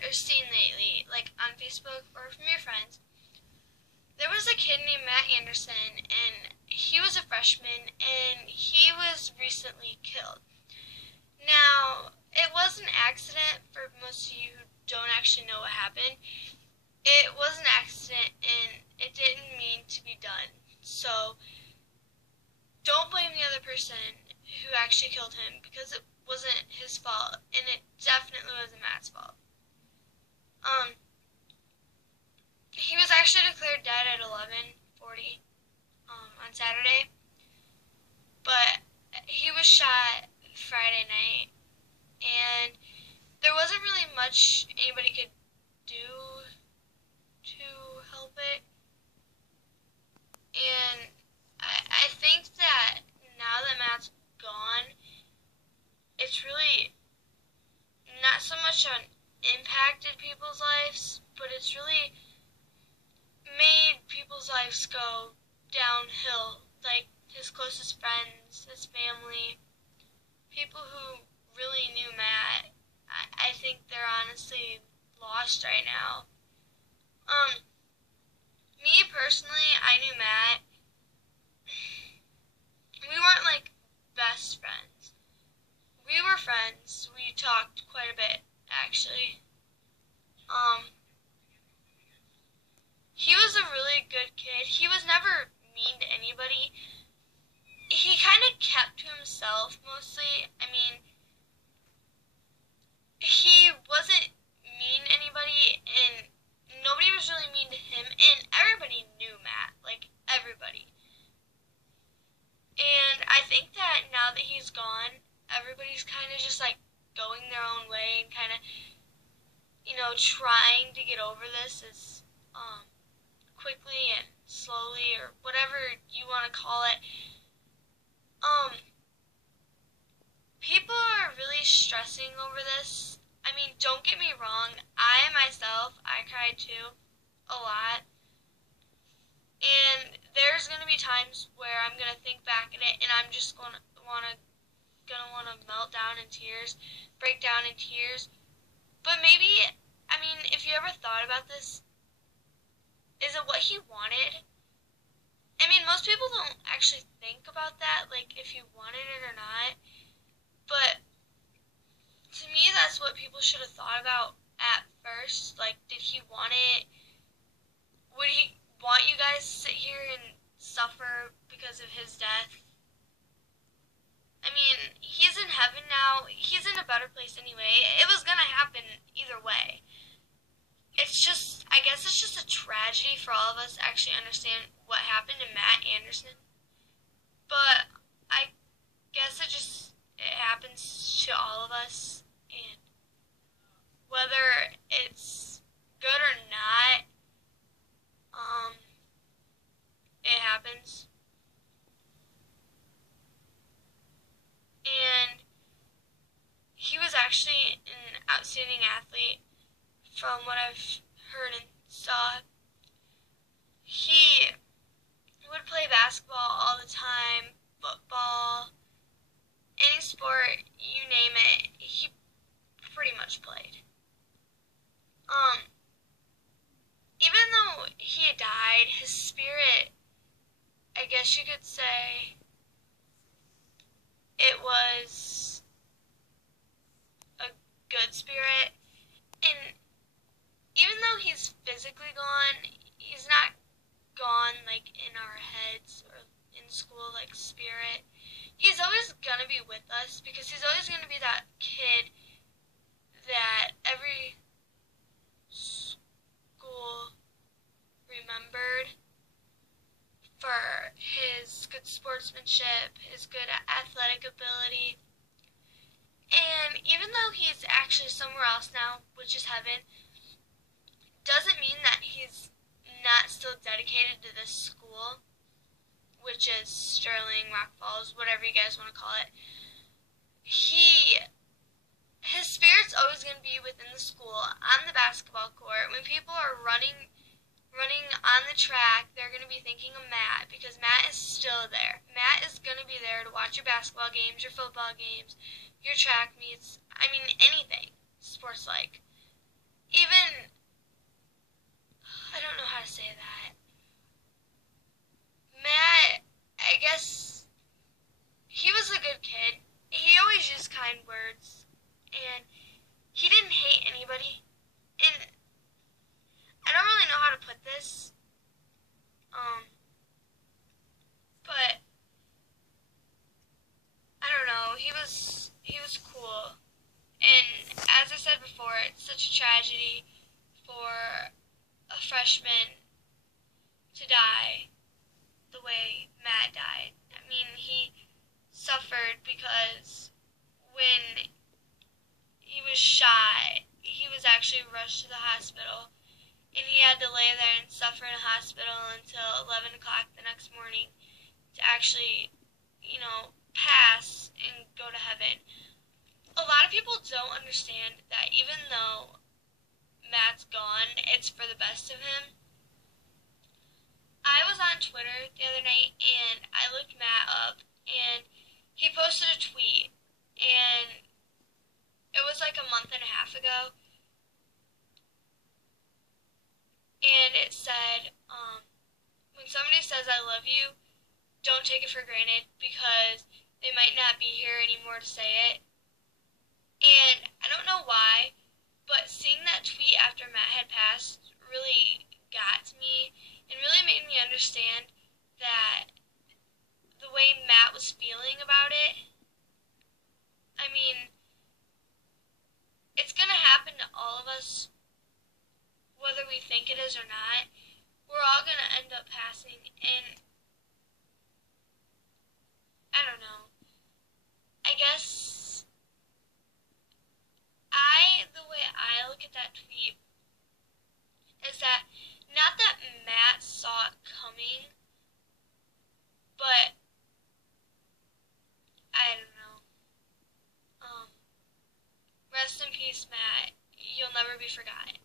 heard or seen lately, like on Facebook or from your friends, there was a kid named Matt Anderson, and he was a freshman, and he was recently killed. Now, it was an accident for most of you who don't actually know what happened. It was an accident, and it didn't mean to be done. So, don't blame the other person who actually killed him, because it wasn't his fault, and it definitely wasn't Matt's fault. He was actually declared dead at 11:40 on Saturday, but he was shot Friday night, and there wasn't really much anybody could do to help it. And I think that now that Matt's gone, it's really not so much on impacted people's lives, but it's really made people's lives go downhill. Like his closest friends, his family, people who really knew Matt, I think they're honestly lost right now. Me personally, I knew Matt. We weren't like best friends. We were friends. We talked quite a bit, actually. He was a really good kid. He was never mean to anybody. He kind of kept to himself mostly. I mean, he wasn't mean to anybody, and nobody was really mean to him, and everybody knew Matt, like everybody. And I think that now that he's gone, everybody's kind of just like going their own way and kind of, trying to get over this as quickly and slowly, or whatever you want to call it. People are really stressing over this. I mean, don't get me wrong, I cried too, a lot. And there's going to be times where I'm going to think back at it, and I'm just going to want to melt down in tears, break down in tears. But maybe, I mean, if you ever thought about this, is it what he wanted? I mean, most people don't actually think about that, like if he wanted it or not. But to me, that's what people should have thought about at first. Like, did he want it? Would he want you guys to sit here and suffer because of his death? I mean, he's in heaven now. He's in a better place anyway. It was gonna happen either way. I guess it's just a tragedy for all of us to actually understand what happened to Matt Anderson. But I guess it happens to all of us, and whether it's good or not, it happens. And he was actually an outstanding athlete from what I've heard and saw. He would play basketball all the time, football, any sport, you name it, he pretty much played. Even though he had died, his spirit, I guess you could say, it was a good spirit. And even though he's physically gone, he's not gone like in our heads or in school like spirit. He's always gonna be with us, because he's always gonna be that kid that every school remembered for his good sportsmanship, his good athletic ability. And even though he's actually somewhere else now, which is heaven, doesn't mean that he's not still dedicated to this school, which is Sterling, Rockfalls, whatever you guys want to call it. His spirit's always going to be within the school, on the basketball court. When people are running on the track, they're going to be thinking of Matt, because Matt is still there. Matt is going to be there to watch your basketball games, your football games, your track meets, I mean anything sports like. it's such a tragedy for a freshman to die the way Matt died. I mean, he suffered because when he was shot, he was actually rushed to the hospital, and he had to lay there and suffer in a hospital until 11 o'clock the next morning to actually, pass and go to heaven. A lot of people don't understand that even though Matt's gone, it's for the best of him. I was on Twitter the other night, and I looked Matt up, and he posted a tweet, and it was like a month and a half ago, and it said, when somebody says I love you, don't take it for granted because they might not be here anymore to say it. And I don't know why, but seeing that tweet after Matt had passed really got to me and really made me understand that the way Matt was feeling about it, I mean, it's going to happen to all of us, whether we think it is or not. We're all going to end up passing, and I don't know. I guess the way I look at that tweet is that not that Matt saw it coming, but I don't know. Rest in peace, Matt. You'll never be forgotten.